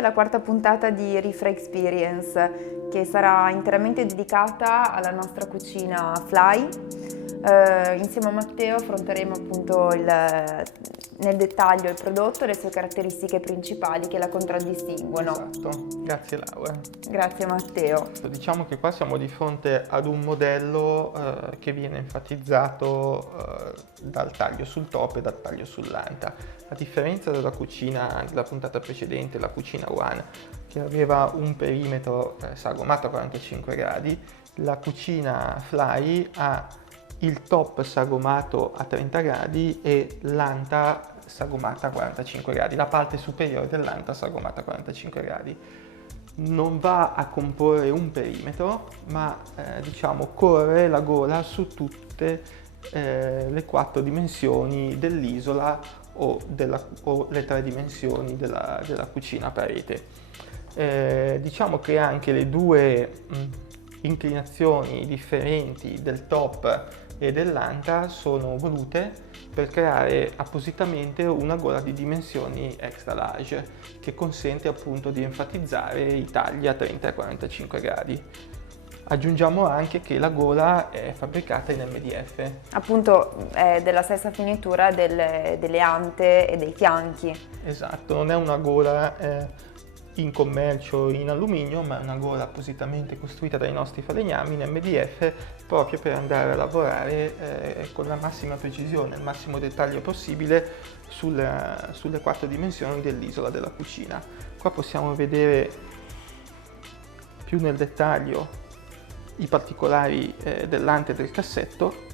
alla quarta puntata di Rifra Experience, che sarà interamente dedicata alla nostra cucina Fly. Insieme a Matteo affronteremo appunto nel dettaglio il prodotto e le sue caratteristiche principali che la contraddistinguono. Esatto, grazie Laura. Grazie Matteo. Diciamo che qua siamo di fronte ad un modello che viene enfatizzato dal taglio sul top e dal taglio sull'anta. A differenza della cucina della puntata precedente, la cucina One, che aveva un perimetro sagomato a 45 gradi, la cucina Fly ha il top sagomato a 30 gradi e l'anta sagomata a 45 gradi, la parte superiore dell'anta sagomata a 45 gradi. Non va a comporre un perimetro, ma diciamo corre la gola su tutte le 4 dimensioni dell'isola o le 3 dimensioni della cucina a parete. Diciamo che anche le 2 inclinazioni differenti del top e dell'anta sono volute per creare appositamente una gola di dimensioni extra large che consente appunto di enfatizzare i tagli a 30 e 45 gradi. Aggiungiamo anche che la gola è fabbricata in MDF. Appunto è della stessa finitura delle ante e dei fianchi. Esatto, non è una gola in commercio in alluminio, ma è una gola appositamente costruita dai nostri falegnami in MDF proprio per andare a lavorare con la massima precisione, il massimo dettaglio possibile sulle 4 dimensioni dell'isola della cucina. Qua possiamo vedere più nel dettaglio i particolari dell'ante e del cassetto.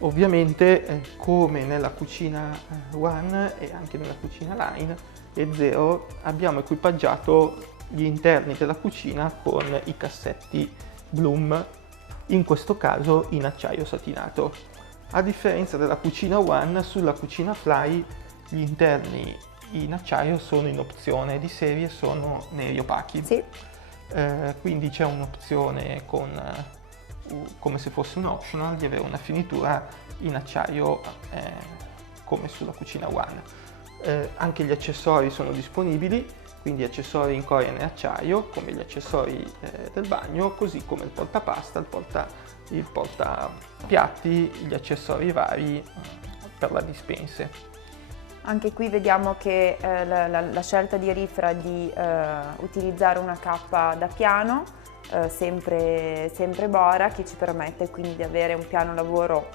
Ovviamente come nella cucina One e anche nella cucina Line e Zero abbiamo equipaggiato gli interni della cucina con i cassetti Bloom, in questo caso in acciaio satinato. A differenza della cucina One, sulla cucina Fly gli interni in acciaio sono in opzione di serie, sono neri opachi. Sì. Quindi c'è un'opzione come se fosse un optional di avere una finitura in acciaio come sulla cucina One. Anche gli accessori sono disponibili, quindi accessori in corea e acciaio come gli accessori del bagno, così come il portapasta, il portapiatti, gli accessori vari per la dispense. Anche qui vediamo che la scelta di Rifra di utilizzare una cappa da piano, sempre Bora, che ci permette quindi di avere un piano lavoro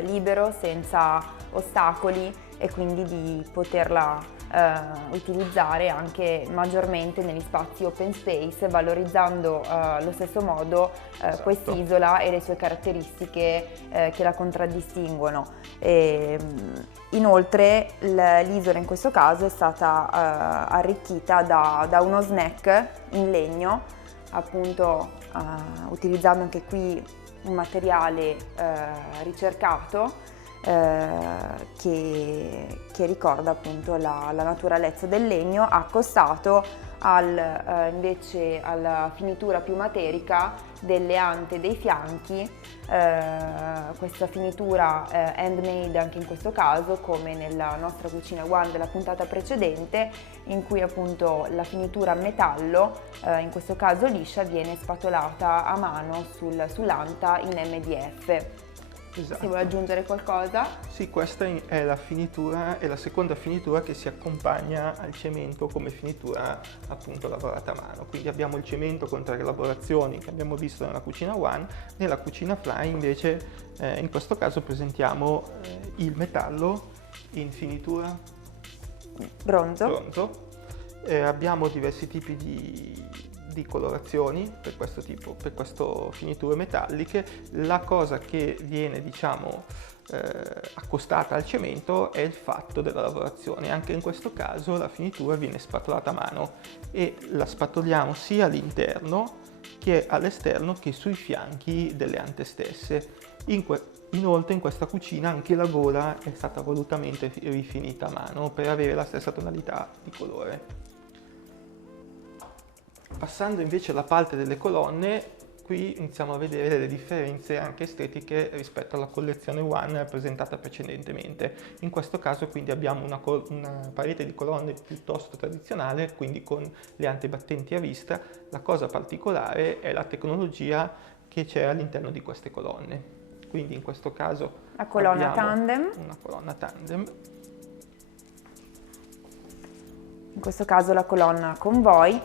libero, senza ostacoli, e quindi di poterla utilizzare anche maggiormente negli spazi open space, valorizzando allo stesso modo Esatto. quest'isola e le sue caratteristiche che la contraddistinguono. Inoltre l'isola in questo caso è stata arricchita da uno snack in legno, appunto utilizzando anche qui un materiale ricercato che ricorda appunto la naturalezza del legno, accostato invece alla finitura più materica delle ante e dei fianchi, questa finitura handmade anche in questo caso, come nella nostra cucina One della puntata precedente, in cui appunto la finitura a metallo, in questo caso liscia, viene spatolata a mano sull'anta in MDF. Esatto. Si vuole aggiungere qualcosa? Sì, questa è la finitura, è la seconda finitura che si accompagna al cemento come finitura appunto lavorata a mano. Quindi abbiamo il cemento con 3 lavorazioni che abbiamo visto nella cucina One, nella cucina Fly invece in questo caso presentiamo il metallo in finitura Bronzo. Abbiamo diversi tipi di colorazioni per questo finiture metalliche. La cosa che viene accostata al cemento è il fatto della lavorazione. Anche in questo caso la finitura viene spatolata a mano e la spatoliamo sia all'interno che all'esterno che sui fianchi delle ante stesse. Inoltre in questa cucina anche la gola è stata volutamente rifinita a mano per avere la stessa tonalità di colore. Passando invece alla parte delle colonne, qui iniziamo a vedere delle differenze anche estetiche rispetto alla collezione One presentata precedentemente. In questo caso quindi abbiamo una parete di colonne piuttosto tradizionale, quindi con le antebattenti a vista. La cosa particolare è la tecnologia che c'è all'interno di queste colonne. Quindi in questo caso la colonna abbiamo tandem. una colonna tandem. In questo caso la colonna convoi,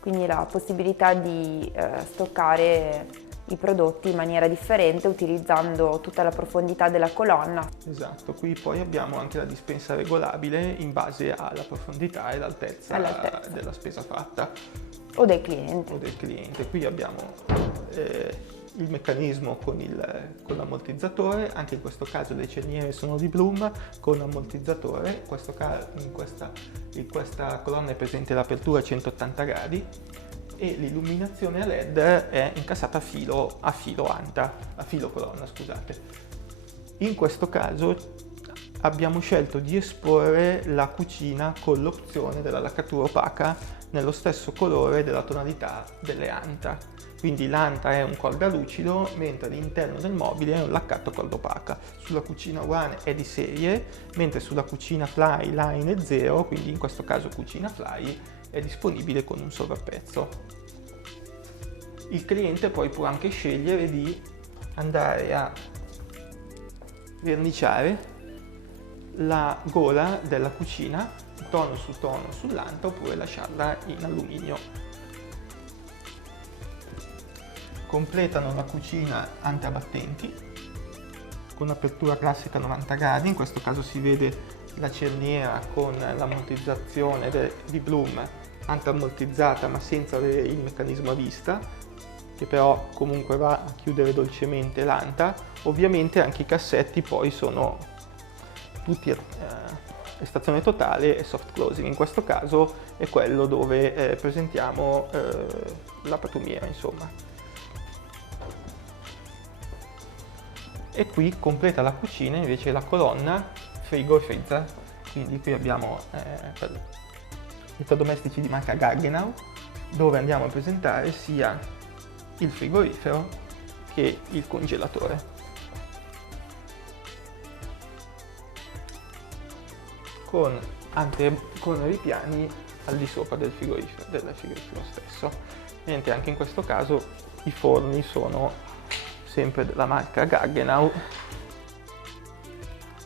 quindi la possibilità di stoccare i prodotti in maniera differente utilizzando tutta la profondità della colonna. Esatto, qui poi abbiamo anche la dispensa regolabile in base alla profondità e l'altezza della spesa fatta. O del cliente. Qui abbiamo il meccanismo con l'ammortizzatore, anche in questo caso le cerniere sono di Blum con ammortizzatore. In questa colonna è presente l'apertura a 180 gradi e l'illuminazione a LED è incassata a filo colonna, scusate. In questo caso abbiamo scelto di esporre la cucina con l'opzione della laccatura opaca nello stesso colore della tonalità delle anta. Quindi l'anta è un corda lucido, mentre all'interno del mobile è un laccato corda opaca. Sulla cucina One è di serie, mentre sulla cucina Fly Line è 0, quindi in questo caso cucina Fly è disponibile con un sovrapprezzo. Il cliente poi può anche scegliere di andare a verniciare la gola della cucina tono su tono sull'anta oppure lasciarla in alluminio. Completano la cucina antebattenti con apertura classica 90 gradi, in questo caso si vede la cerniera con l'ammortizzazione di Blum anti-ammortizzata ma senza il meccanismo a vista, che però comunque va a chiudere dolcemente l'anta. Ovviamente anche i cassetti poi sono tutti estrazione totale e soft closing. In questo caso è quello dove presentiamo la patumiera, insomma. E qui completa la cucina invece la colonna frigo e freezer. Quindi qui abbiamo elettrodomestici di marca Gaggenau, dove andiamo a presentare sia il frigorifero che il congelatore. Con ripiani al di sopra del frigorifero stesso, mentre anche in questo caso i forni sono sempre della marca Gaggenau,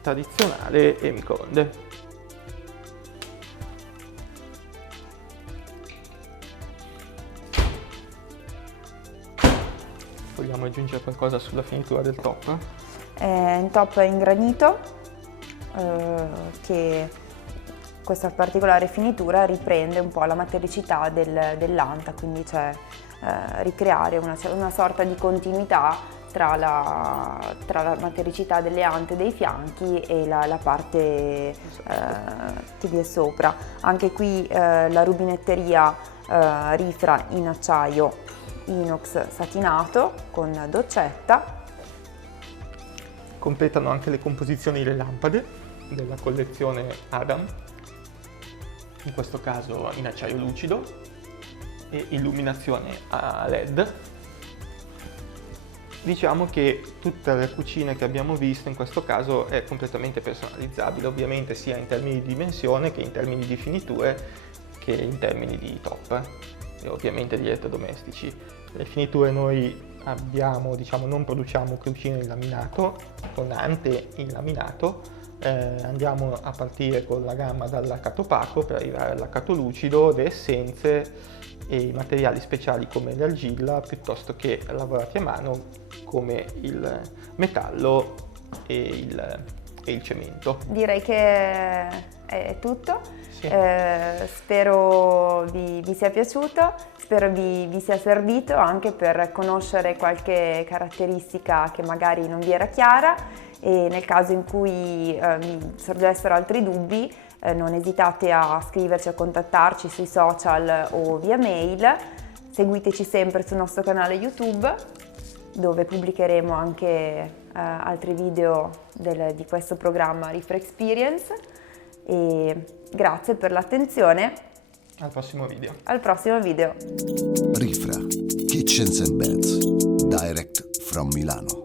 tradizionale e microonde. Vogliamo aggiungere qualcosa sulla finitura del top? Il top è in granito, che questa particolare finitura riprende un po' la matericità dell'anta, quindi c'è ricreare una sorta di continuità tra la matericità delle ante dei fianchi e la parte che vi è sopra. Anche qui la rubinetteria rifra in acciaio inox satinato con doccetta. Completano anche le composizioni delle lampade della collezione Adam, in questo caso in acciaio lucido e illuminazione a LED. Diciamo che tutta la cucina che abbiamo visto in questo caso è completamente personalizzabile, ovviamente sia in termini di dimensione che in termini di finiture che in termini di top e ovviamente di elettrodomestici. Le finiture noi non produciamo cucine in laminato, con ante in laminato, andiamo a partire con la gamma dal laccato opaco per arrivare al laccato lucido, le essenze e i materiali speciali come l'argilla piuttosto che lavorati a mano come il metallo e il cemento. Direi che è tutto. Sì. Spero vi sia piaciuto, spero vi sia servito anche per conoscere qualche caratteristica che magari non vi era chiara, e nel caso in cui vi sorgessero altri dubbi non esitate a scriverci, a contattarci sui social o via mail. Seguiteci sempre sul nostro canale YouTube, dove pubblicheremo anche altri video di questo programma Rifra Experience, e grazie per l'attenzione. Al prossimo video. Al prossimo video. Rifra, chi Kitchens and Beds, direct from Milano.